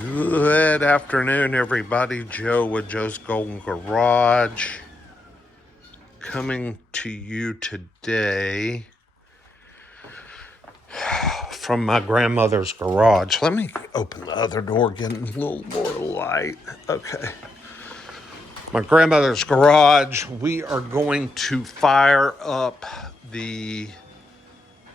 Good afternoon, everybody. Joe with Joe's Golden Garage coming to you today from my grandmother's garage. Let me open the other door, get a little more light. Okay. My grandmother's garage. We are going to fire up the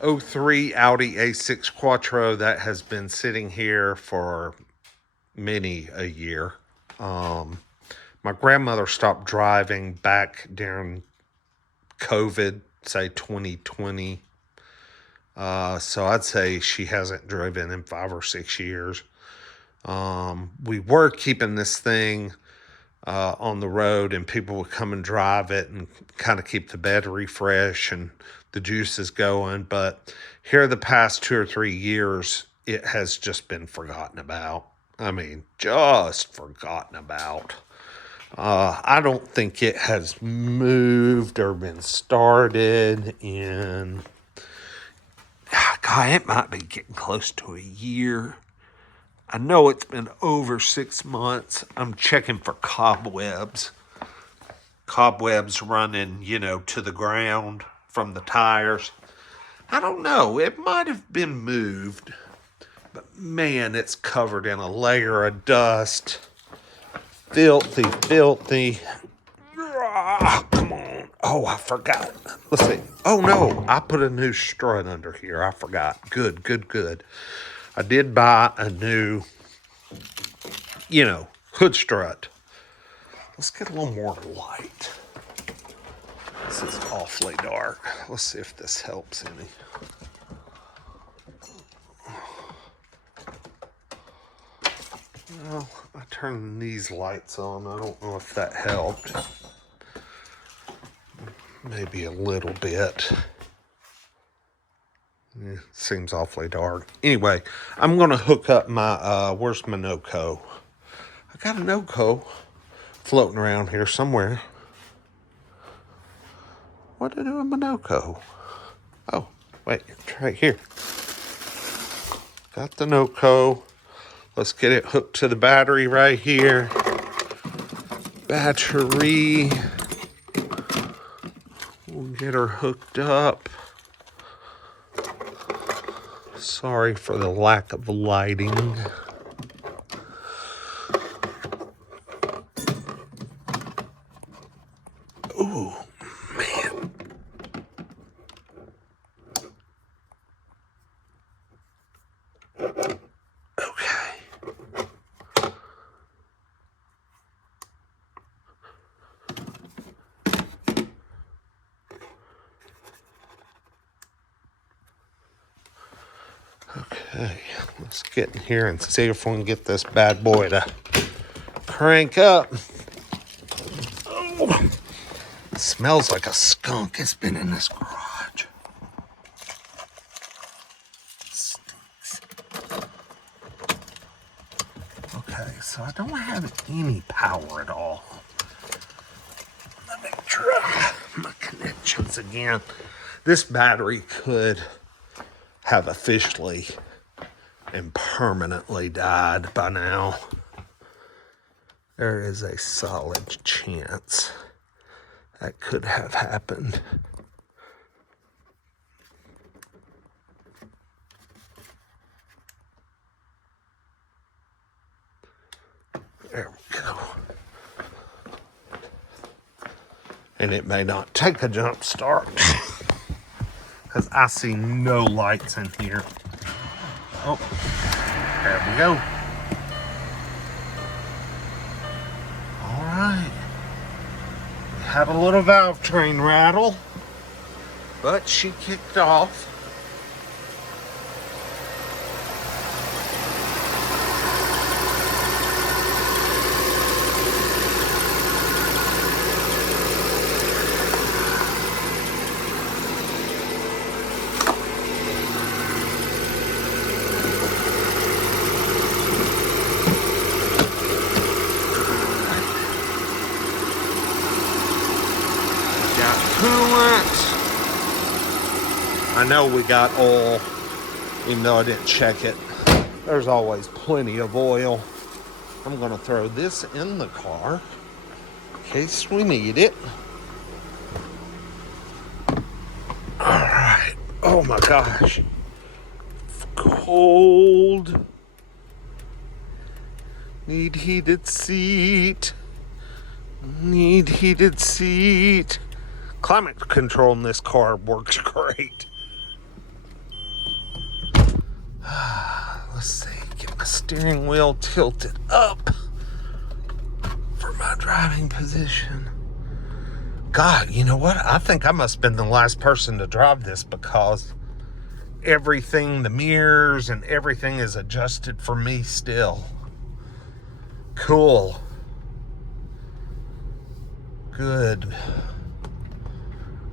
'03 Audi A6 Quattro that has been sitting here for many a year. My grandmother stopped driving back during COVID, say 2020. So I'd say she hasn't driven in 5 or 6 years. We were keeping this thing on the road, and people would come and drive it and kind of keep the battery fresh and the juices going. But here the past 2 or 3 years, it has just been forgotten about. I mean, just forgotten about. I don't think it has moved or been started in, God, it might be getting close to a year. I know it's been over 6 months. I'm checking for cobwebs. Cobwebs running, to the ground from the tires. I don't know. It might have been moved. But man, it's covered in a layer of dust. Filthy, filthy. Come on. Oh, I forgot. Let's see. Oh, no. I put a new strut under here. I forgot. Good, good, good. I did buy a new, hood strut. Let's get a little more light. This is awfully dark. Let's see if this helps any. Well, I turned these lights on. I don't know if that helped. Maybe a little bit. Yeah, seems awfully dark. Anyway, I'm going to hook up my, where's my NOCO? I got a NOCO floating around here somewhere. What did I do with my NOCO? Oh, wait, it's right here. Got the NOCO. Let's get it hooked to the battery right here. Battery. We'll get her hooked up. Sorry for the lack of lighting. Ooh, man. Okay, let's get in here and see if we can get this bad boy to crank up. Oh, it smells like a skunk. It's been in this garage. It stinks. Okay, so I don't have any power at all. Let me try my connections again. This battery could have officially and permanently died by now. There is a solid chance that could have happened. There we go. And it may not take a jump start because I see no lights in here. Oh, there we go. All right. We had a little valve train rattle, but she kicked off. Coolant. I know we got oil, even though I didn't check it. There's always plenty of oil. I'm going to throw this in the car in case we need it. All right. Oh my gosh. It's cold. Need heated seat. Need heated seat. Climate control in this car works great. Let's see. Get my steering wheel tilted up for my driving position. God, you know what? I think I must have been the last person to drive this because everything, the mirrors and everything is adjusted for me still. Cool. Good.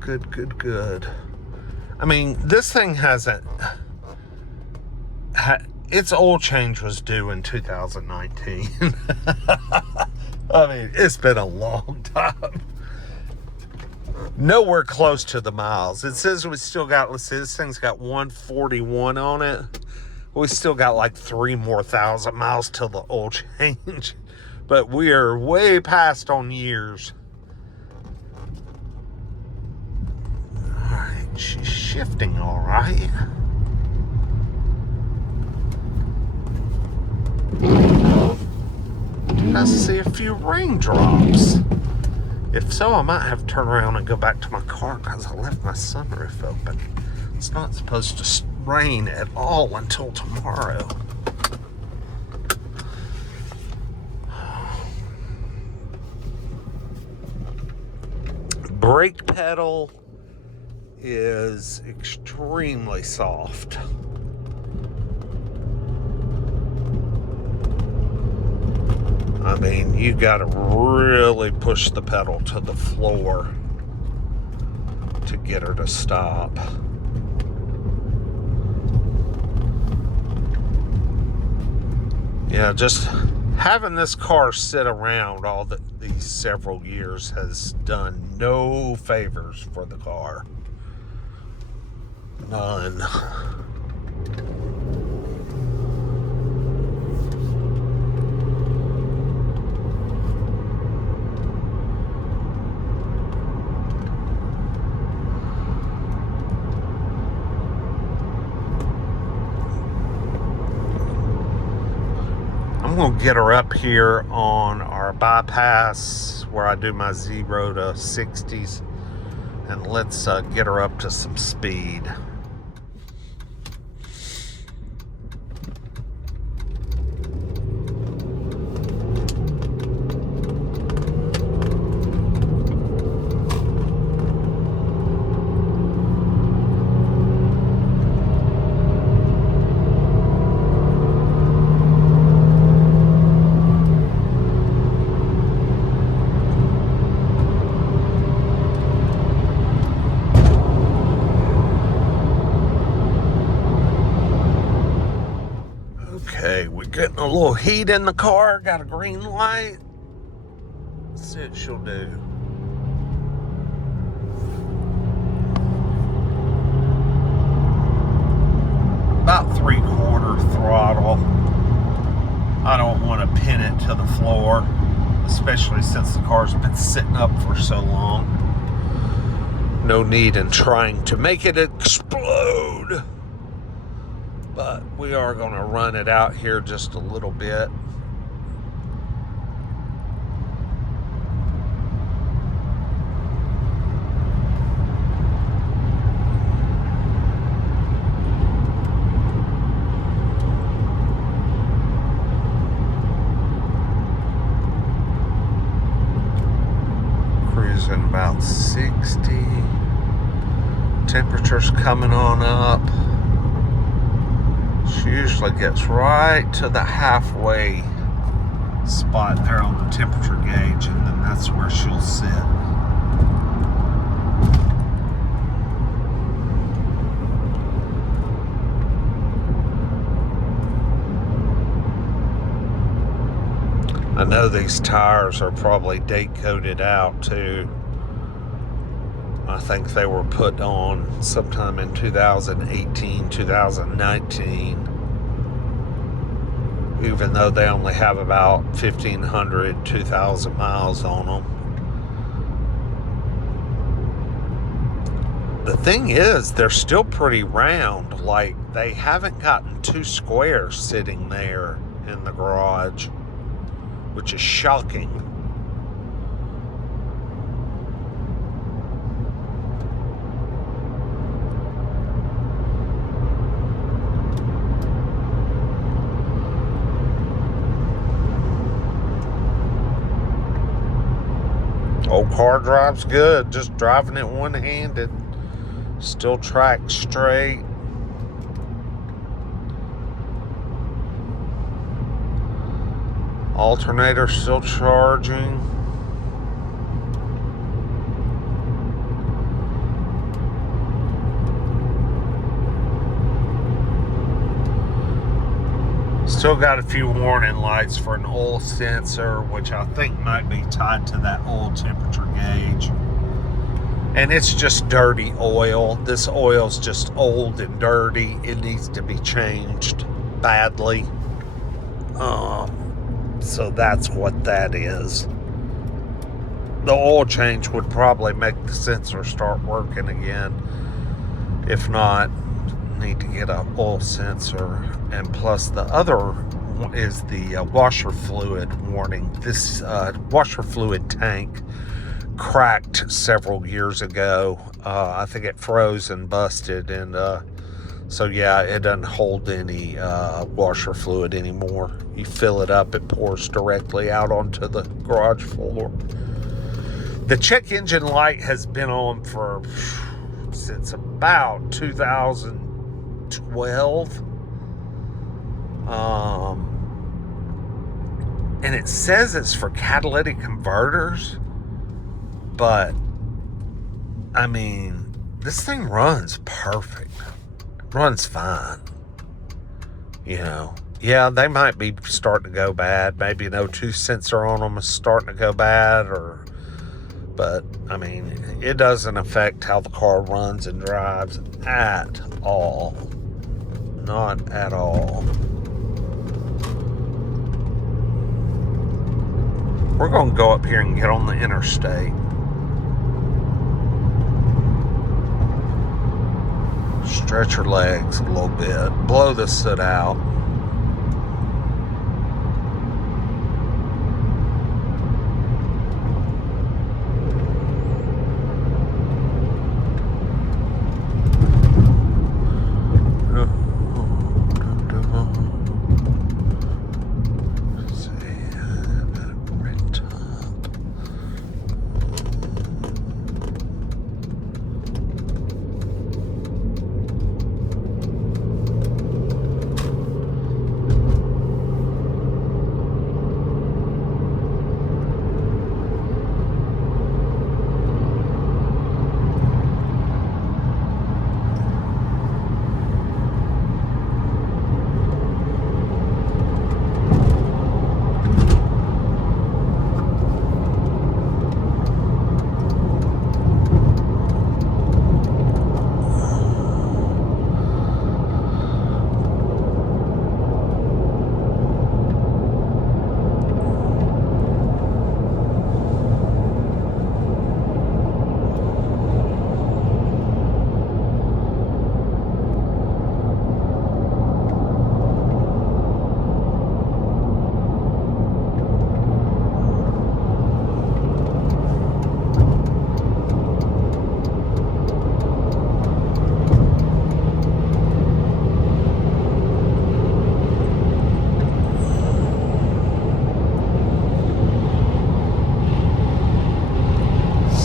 Good. I mean, this thing hasn't... its oil change was due in 2019. I mean, it's been a long time. Nowhere close to the miles. It says we still got, let's see, this thing's got 141 on it. We still got like 3 more thousand miles till the oil change. But we are way past on years. Alright, she's shifting alright. I see a few raindrops. If so, I might have to turn around and go back to my car because I left my sunroof open. It's not supposed to rain at all until tomorrow. Brake pedal is extremely soft. I mean, you gotta really push the pedal to the floor to get her to stop. Yeah, just having this car sit around these several years has done no favors for the car. None. I'm going to get her up here on our bypass where I do my 0 to 60s, and let's get her up to some speed. Okay, we're getting a little heat in the car. Got a green light. Let's see what she'll do. About 3/4 throttle. I don't want to pin it to the floor, especially since the car's been sitting up for so long. No need in trying to make it explode. But we are going to run it out here just a little bit. Cruising about 60. Temperature's coming on up. She usually gets right to the halfway spot there on the temperature gauge, and then that's where she'll sit. I know these tires are probably date coded out too. I think they were put on sometime in 2018, 2019. even though they only have about 1,500, 2,000 miles on them. The thing is, they're still pretty round. Like, they haven't gotten too square sitting there in the garage, which is shocking. Old car drives good, just driving it one-handed. Still track straight. Alternator still charging. Still got a few warning lights for an oil sensor, which I think might be tied to that oil temperature gauge. And it's just dirty oil. This oil's just old and dirty. It needs to be changed badly. So that's what that is. The oil change would probably make the sensor start working again. If not, need to get an oil sensor. And plus the other is the washer fluid warning. This washer fluid tank cracked several years ago. I think it froze and busted, and so yeah, it doesn't hold any washer fluid anymore. You fill it up, it pours directly out onto the garage floor. The check engine light has been on since about 2012. And it says it's for catalytic converters, but I mean, this thing runs perfect. It runs fine. You know, yeah, they might be starting to go bad. Maybe an O2 sensor on them is starting to go bad, but I mean, it doesn't affect how the car runs and drives at all. Not at all. We're going to go up here and get on the interstate. Stretch your legs a little bit. Blow the soot out.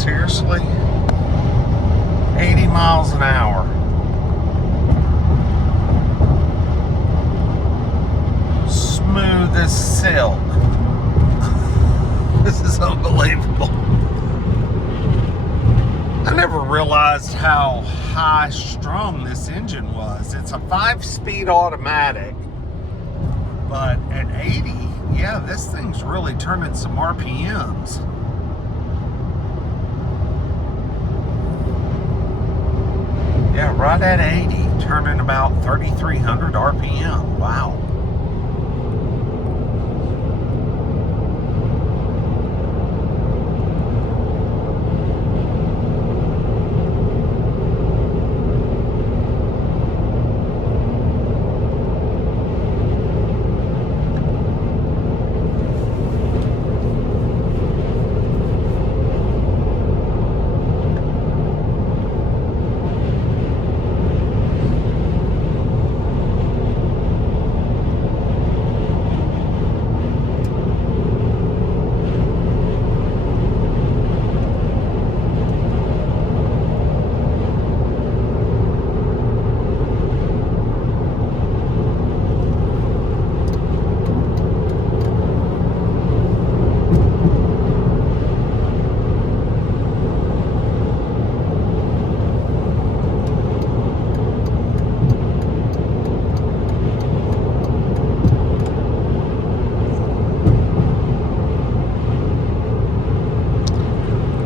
Seriously? 80 miles an hour. Smooth as silk. This is unbelievable. I never realized how high strung this engine was. It's a 5-speed automatic, but at 80, yeah, this thing's really turning some RPMs. Yeah, right at 80, turning about 3,300 RPM. Wow.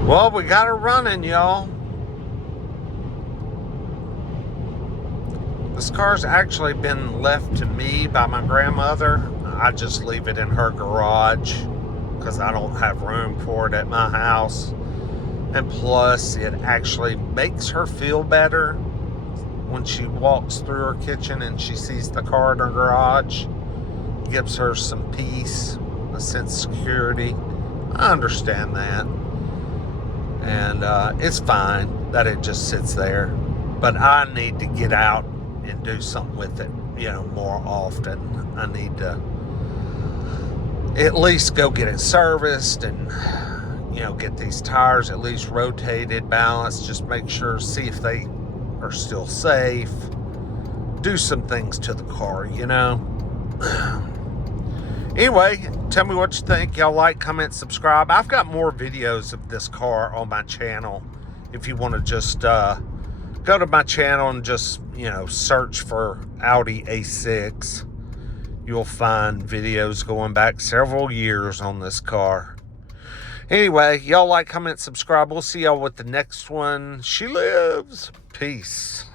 Well, we got her running, y'all. This car's actually been left to me by my grandmother. I just leave it in her garage because I don't have room for it at my house. And plus, it actually makes her feel better when she walks through her kitchen and she sees the car in her garage. Gives her some peace, a sense of security. I understand that. And it's fine that it just sits there. But I need to get out and do something with it, more often. I need to at least go get it serviced and, get these tires at least rotated, balanced, just make sure, see if they are still safe. Do some things to the car, Anyway, tell me what you think. Y'all like, comment, subscribe. I've got more videos of this car on my channel. If you want to just go to my channel and just, search for Audi A6. You'll find videos going back several years on this car. Anyway, y'all like, comment, subscribe. We'll see y'all with the next one. She lives. Peace.